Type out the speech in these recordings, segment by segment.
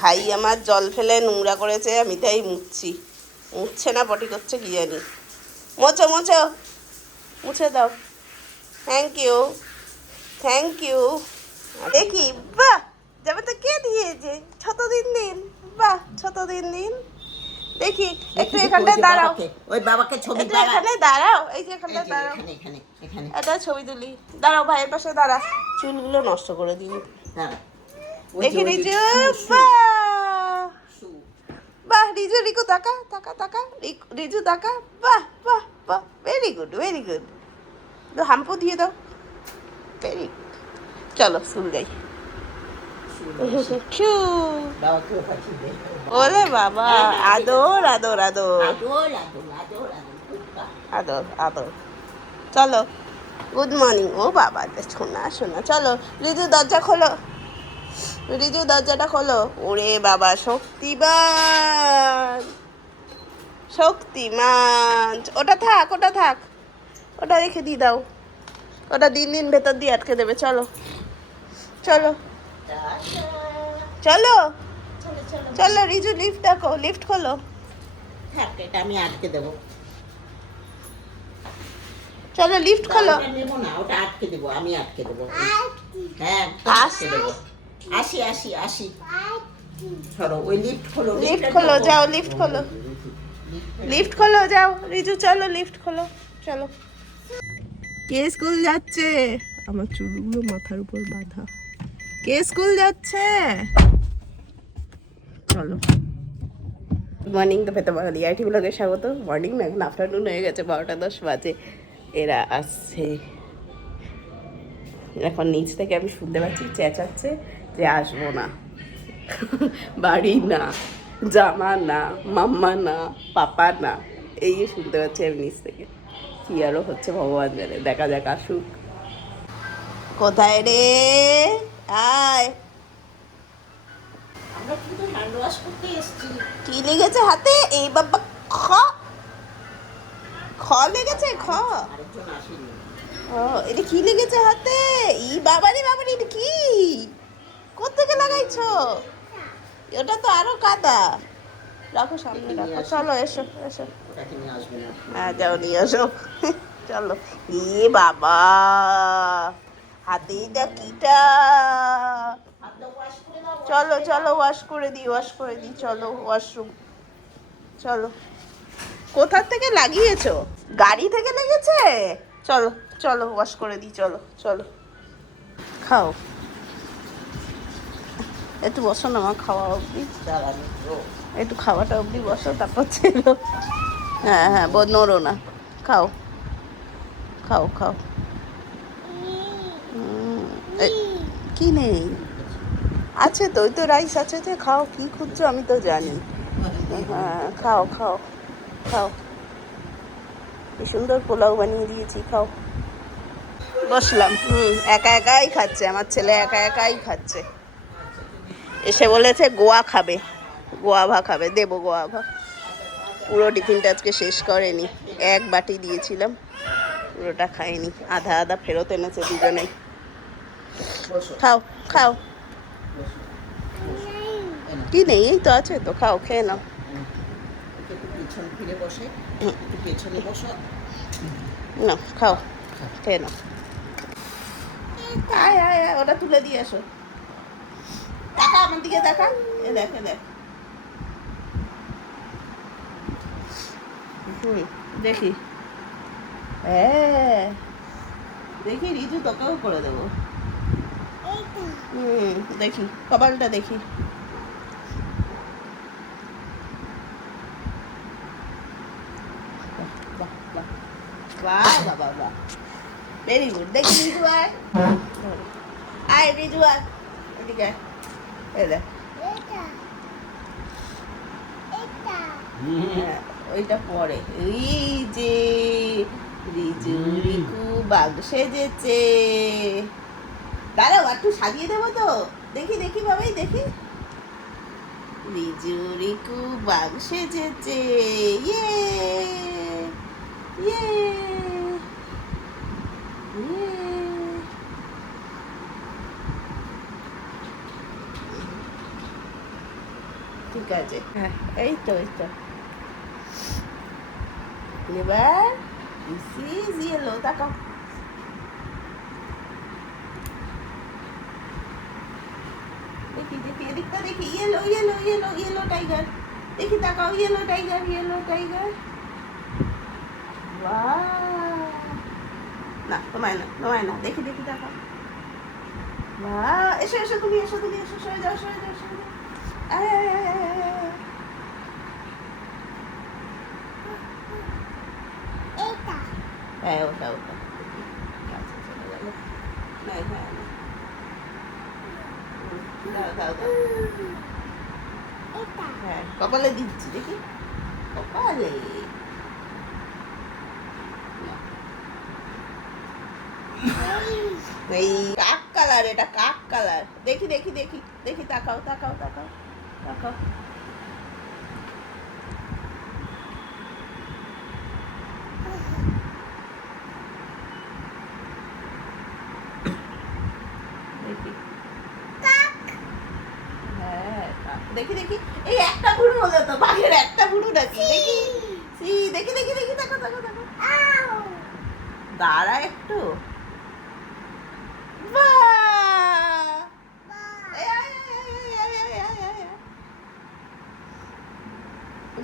ভাই আমার জল ফেলে নোংরা করেছে, আমি তাই মুছছি। মুছছে না, পটি করছে কি জানি। মোছো মোছো, মুছে দাও। Thank you, thank you. দেখি, বাহ, যাবে তো কে দিয়েছে? ছোট দিন দিন, বাহ, ছোট দিন দিন। দেখি একটু এখানটায় দাঁড়াও, ওই বাবাকে ছবি একটু এখানে দাঁড়াও, এই যে এখানটায় দাঁড়াও, এখানে এটা ছবি তুলি। দাঁড়াও, ভাইয়ের পাশে দাঁড়া। চুলগুলো নষ্ট করে দিন। দেখি রিজু, বাহ বাহ, রিজু, রিকু তাকা তাকা তাকা, রিজু তাকা, বাহ বাহ বাহ, ভেরি গুড ভেরি গুড। তো হাম্পু দিয়ে দাও, ভেরি। চলো স্কুল যাই। ওরে বাবা, আদর আদর আদর আদর আদর। চলো, গুড মর্নিং। ও বাবা, শোনা শোনা, চলো রিজু দরজা খোলো, রিজু দরজাটা খোলো। ওরে বাবা, শক্তিমান শক্তিমান। ওটা থাক, ওটা থাক, ওটা রেখে দিয়ে দাও। ওটা দিন দিন ভেতর দিয়ে আটকে দেবে। চলো চলো চলো চলো, রিজু লিফট ডাকো, লিফট খোলো। এটা আমি আটকে দেবো। চলো লিফট খোলো। নেবো না, ওটা আটকে দেবো, আমি আটকে দেবো। হ্যাঁ, আটকে দেবো। আসি আসি আসি, ধরো ওই লিফট খোলো, লিফট খোলো, যাও লিফট খোলো, লিফট খোলো, যাও রিজু, চলো লিফট খোলো, চলো। কে স্কুল যাচ্ছে? আমার চুলগুলো মাথার উপর বাঁধা। কে স্কুল যাচ্ছে? চলো। গুড মর্নিং, তো পেতে বাঙালি আইটি ব্লগে স্বাগত। মর্নিং না, এখন আফটারনুন হয়ে গেছে, 12টা 10 বাজে। এরা আসছে এখন। নিচ থেকে আমি শুনতে পাচ্ছি চেঁচাচ্ছে যে আসবো না, বাড়ি না, জামা না, মাম্মা না, পাপা না, এই শুনতে পাচ্ছি আমি নিচ থেকে। কি আরো হচ্ছে ভগবান জানে, দেখা যাক আসুক। কোথায় রে? আয়। আমরা কিন্তু হ্যান্ড ওয়াশ করতে এসেছি। কি লেগেছে হাতে? এই বাবা, খ খ লেগেছে, খ। আরেকজন আসেনি। ও, এটা কি লেগেছে হাতে? ই বাবারি বাবারি, এটা কি? কোত্থেকে লাগাইছো? ওটা তো আরো কাদা। রাখো সামনে রাখো, চলো এসো এসো। ওটাকে নিয়ে আসবে না। হ্যাঁ, যাও নিয়ে আসো। চলো। ই বাবা, হাতে এটা কিটা? চলো চলো, ওয়াশ করে দিই, ওয়াশ করে দিই, চলো ওয়াশরুম চলো। কোথা থেকে লাগিয়েছো? গাড়ি থেকে লেগেছে? চলো চলো, ওয়াশ করে দিই, চলো চলো। খাও, একটু বসো না মা, খাওয়া অবধি। একটু খাওয়াটা অবধি বসো, তারপর ছিল। হ্যাঁ হ্যাঁ, নড়ো না, খাও খাও খাও। কি নেই? আছে তো, ওই তো রাইস আছে, যে খাও। কি খুঁজছো আমি তো জানি। হ্যাঁ, খাও খাও খাও। কি সুন্দর পোলাও বানিয়ে দিয়েছি, খাও। বসলাম। একা একাই খাচ্ছে আমার ছেলে, একা একাই খাচ্ছে। এসে বলেছে গোয়া খাবে, গোয়াভা খাবে, দেবো গোয়াভা। পুরো টিফিনটা আজকে শেষ করেনি, এক বাটি দিয়েছিলাম, পুরোটা খাইনি, আধা আধা ফেরত এনেছে দুজনেই। খাও খাও। কি নেই? এই তো আছে তো, খাও, খেয়ে নাও। পিছন ফিরে বসে, একটু পেছনে বসো। না, খাও, খেয়ে নাও। আয় আয় আয়, ওটা তুলে দিয়ে আসো। দেখা আমার দিকে, দেখা, এ দেখ এ দেখ। দেখি, হ্যাঁ দেখি, রিজু তোকেও করে দেবো। দেখি কপালটা দেখি। বাহ বাহ বাহ বাহ বাহ, ভেরি গুড। দেখি রিজু, আয় আয় রিজু, আয় এদিকে আয়। এ দেখ, হ্যাঁ, ওইটা পরে। এই যে রিজু রিকু বাঘ সেজেছে। দাঁড়াও, একটু সাজিয়ে দেবো তো। দেখি দেখি বাবাই, দেখি। রিজু রিকু বাঘ সেজেছে। ইয়ে ইয়ে ইয়ে। ঠিক আছে, হ্যাঁ এই তো এই তো। এবার this is yellow, তাকাও। দেখি দেখি এদিকটা দেখি, yellow yellow yellow yellow tiger. দেখি তাকাও, ইয়েলো টাইগার ইয়েলো টাইগার। না তোমায় না, তোমায় না, দেখি দেখি তাকাও। এসো এসো, তুমি এসো, তুমি এসো, সরে যাও সরে যাও সরে যাও। আয়, আয়, আয়, আয়, আয়, আয়। হ্যাঁ ওটা ওটা। আচ্ছা চলে গেল। না হ্যাঁ না। দাও দাও দাও। হ্যাঁ কপালে দিচ্ছি, দেখি কপালে। এই কাক কালার, এটা কাক কালার। দেখি দেখি দেখি দেখি, তাকাও তাকাও তাকাও তাকাও। দেখি হ্যাঁ দেখি দেখি, এই একটা ভুরু হলো তো, বাঘের একটা ভুরু নাকি? দেখি দেখি দেখি দেখি, তাকাও তাকাও তাকাও। দাঁড়া একটু।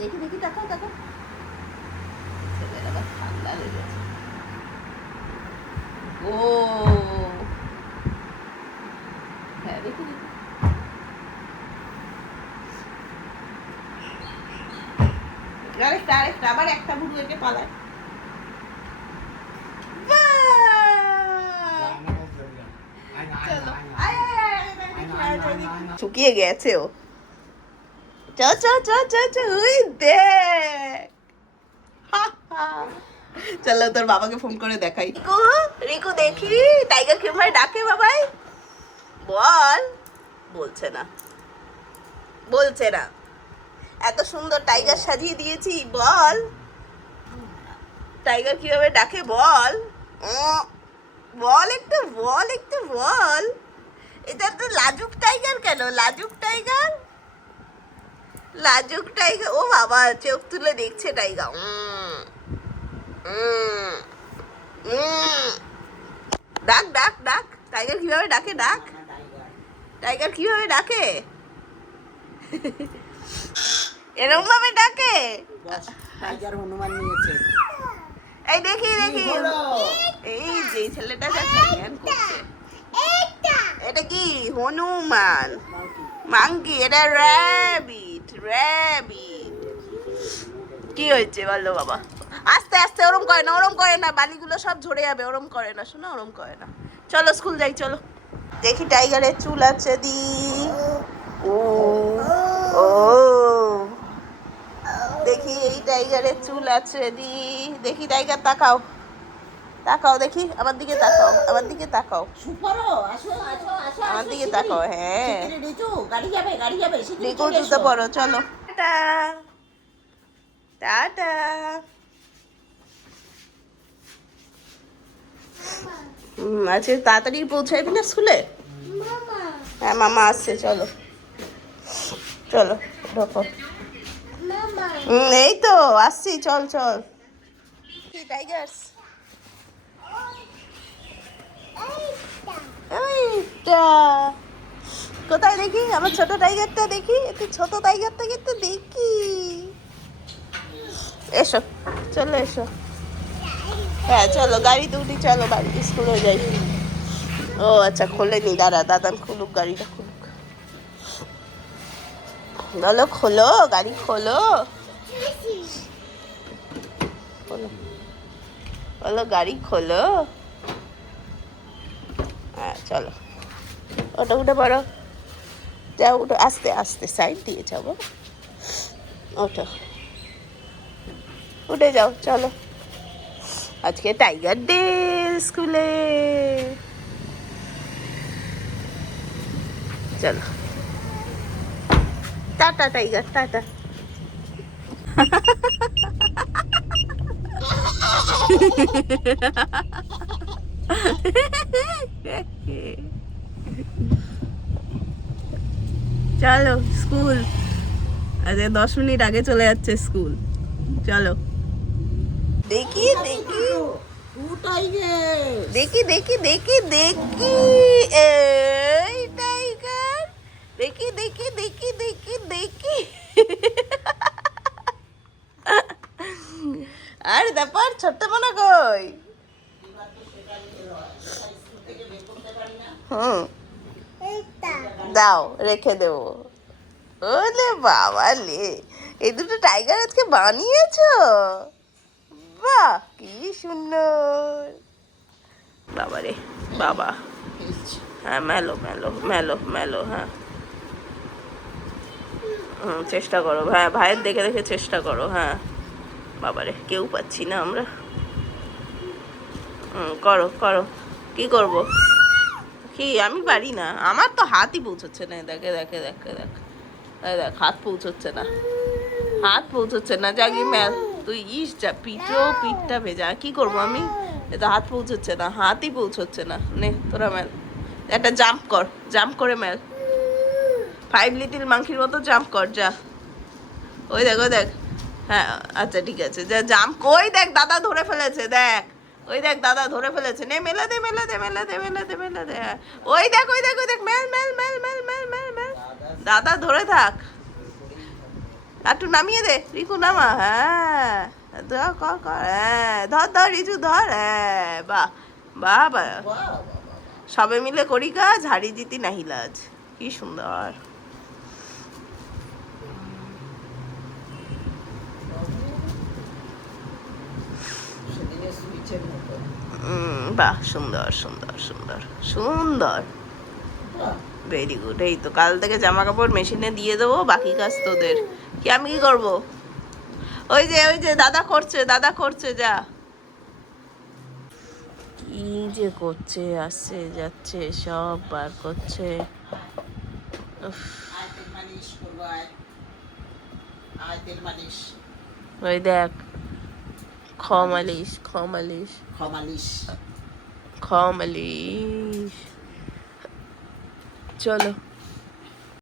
দেখি দেখি, তাকাও তাকাও। ছেলের আবার ঠান্ডা লেগেছে। ও হ্যাঁ দেখি দেখি। আরেকটা আরেকটা, আবার একটা ভুরু এঁকে পালায়। শুকিয়ে গেছে ও। চ চ চ চ চ, ওই দেখ। চলো তোর বাবাকে ফোন করে দেখাই। রিকু রিকু দেখি টাইগার কিভাবে ডাকে বাবাই, বল। বলছে না, বলছে না। এত সুন্দর টাইগার সাজিয়ে দিয়েছি, বল টাইগার কিভাবে ডাকে বল। বল একটু, বল একটু বল। এটা তো লাজুক টাইগার কেন? লাজুক টাইগার, লাজুক টাইগার। ও বাবা চোখ তুলে দেখছে টাইগার। ডাক ডাক ডাক, টাইগার কিভাবে ডাকে ডাক। টাইগার কিভাবে ডাকে? এরকম ভাবে ডাকে। টাইগার হনুমান নিয়েছে। এই দেখি দেখি, এই যে ছেলেটা জ্ঞান করছে। এটা কি হনুমান? মাঙ্কি, এটা র্যাবিট র্যাবিট। কি হয়েছে বলো বাবা? আস্তে আস্তে, ওরম করে না, ওরম করে না, বালিগুলো সব ঝরে যাবে। ওরম করে না শোনা, ওরম করে না। চলো স্কুল যাই চলো। দেখি টাইগারের চুল আছে দি। ও ও দেখি এই টাইগারের চুল আছে দি। দেখি টাইগার তাকাও তাকাও, দেখি আমার দিকে তাকাও, আমার দিকে তাকাও। সুপারো আসো আসো আসো, আমার দিকে তাকাও। হ্যাঁ রিচু গাড়ি যাবে গাড়ি যাবে। রিকু জুতো পরো, চলো টাটা টাটা। আচ্ছা তাড়াতাড়ি পৌঁছাবি না স্কুলে? হ্যাঁ মামা আসছে, চলো চলো ঢোকো। এই তো আসছি, চল চল। টাইগার্স এইটা কোথায় দেখি? আমার ছোট টাইগারটা দেখি, একটু ছোট টাইগারটাকে একটু দেখি। এসো চলো এসো। হ্যাঁ চলো গাড়িতে উঠি, চলো বাড়িতে স্কুলে যাই। ও আচ্ছা খোলেনি, দাঁড়া দাদা খুলুক, গাড়িটা খুলুক। বলো খোলো, গাড়ি খোলো, খোলো বলো, গাড়ি খোলো। হ্যাঁ চলো ওটা উঠে পড়ো, যাও উঠো, আস্তে আস্তে সাইড দিয়ে যাবো। ওঠো, উঠে যাও, চলো। আজকে টাইগার ডে স্কুলে। চলো টাটা টাইগার, টাটা। চলো স্কুল। আজকে 10 মিনিট আগে চলে যাচ্ছে স্কুল। চলো দেখি দেখি দেখি দেখি দেখি দেখি এই টাইগার, দেখি দেখি দেখি দেখি দেখি। আর ব্যাপার ছোট্ট মনে কই? হুম, দাও রেখে দেবো। ওলে বাবা লে, এই দুটো টাইগার আজকে বানিয়েছো? বাহ কি সুন্দর। বাবা রে বাবা। হ্যাঁ মেলো মেলো মেলো মেলো। হ্যাঁ চেষ্টা করো, হ্যাঁ ভাইয়ের দেখে দেখে চেষ্টা করো। হ্যাঁ বাবারে কেউ পাচ্ছি না আমরা। করো করো, কি করব? কি আমি পারি না, আমার তো হাতই পৌঁছচ্ছে না। দেখে দেখে দেখে দেখ, দেখ হাত পৌঁছচ্ছে না, হাত পৌঁছচ্ছে না। জাগি মেল তুই ইস যা পিঠটা ভেজা, কি করবো আমি? এটা হাত পৌঁছচ্ছে না, হাতই পৌঁছচ্ছে না। নে তোরা মেল, একটা জাম্প কর, জাম্প করে মেল, 5 লিটল মাংকির মতো জাম্প কর যা। ওই দেখ ওই দেখ। হ্যাঁ আচ্ছা ঠিক আছে, যা জাম্প। কই দেখ দাদা ধরে ফেলেছে, দেখ ওই দেখ দাদা ধরে ফেলেছে। নে মেলা দে মেলা দে মেলা দে মেলা দে মেলা দে। ওই দেখ ওই দেখ ওই দেখ, male male male male male male male. দাদা ধরে থাক, একটু নামিয়ে দে রিকু, নামা। হ্যাঁ ধর কর কর, হ্যাঁ ধর ধর রিজু ধর। হ্যাঁ বাহ বাহ বাহ, সবে মিলে করি কাজ, হারি জিতি নাহি লাজ। কি সুন্দর। বাহ সুন্দর সুন্দর সুন্দর সুন্দর, ভেরি গুড। এই তো কাল থেকে জামা কাপড় মেশিনে দিয়ে দেবো, বাকি কাজ তোদের। কি আমি কি করবো? ওই যে দাদা করছে, দাদা করছে, যা। কি যে করছে, আসছে যাচ্ছে সব বার করছে। ওই দেখ খমালিশ খমালিশ খমালিশ খমালিশ। চলো।